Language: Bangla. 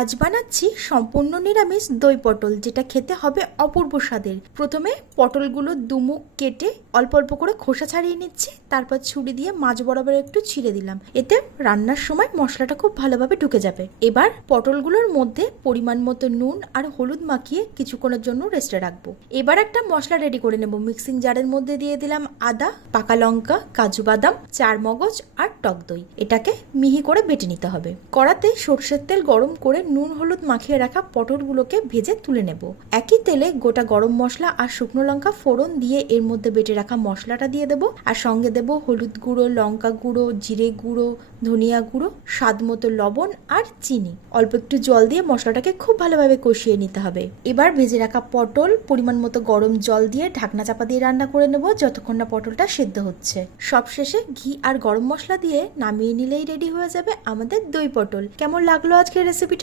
আজ বানাচ্ছি সম্পূর্ণ নিরামিষ দই পটল, যেটা খেতে হবে অপূর্ব স্বাদের। প্রথমে পটলগুলো দুমুখ কেটে অল্প অল্প করে খোসা ছাড়িয়ে নিচ্ছি, তারপর ছুরি দিয়ে মাঝ বরাবর একটু ছিঁড়ে দিলাম। এতে রান্নার সময় মশলাটা খুব ভালোভাবে ঢুকে যাবে। এবার পটলগুলোর মধ্যে পরিমাণ মতো নুন আর হলুদ মাখিয়ে কিছুক্ষণের জন্য রেস্টে রাখবো। এবার একটা মশলা রেডি করে নেব। মিক্সিং জারের মধ্যে দিয়ে দিলাম আদা, পাকা লঙ্কা, কাজু বাদাম, চার মগজ আর টক দই। এটাকে মিহি করে বেটে নিতে হবে। কড়াতে সরষের তেল গরম করে নুন হলুদ মাখিয়ে রাখা পটলগুলোকে ভেজে তুলে নেব। একই তেলে গোটা গরম মশলা আর শুকনো লঙ্কা ফোড়ন দিয়ে এর মধ্যে বেটে রাখা মশলাটা দিয়ে দেবো, আর সঙ্গে দেবো হলুদ গুঁড়ো, লঙ্কা গুঁড়ো, জিরে গুঁড়ো, ধনিয়া গুঁড়ো, স্বাদ মতো লবণ আর চিনি। অল্প একটু জল দিয়ে মশলাটাকে খুব ভালোভাবে কষিয়ে নিতে হবে। এবার ভেজে রাখা পটল পরিমাণ মতো গরম জল দিয়ে ঢাকনা চাপা দিয়ে রান্না করে নেব যতক্ষণ না পটলটা সেদ্ধ হচ্ছে। সবশেষে ঘি আর গরম মশলা দিয়ে নামিয়ে নিলেই রেডি হয়ে যাবে আমাদের দই পটল। কেমন লাগলো আজকের রেসিপিটা?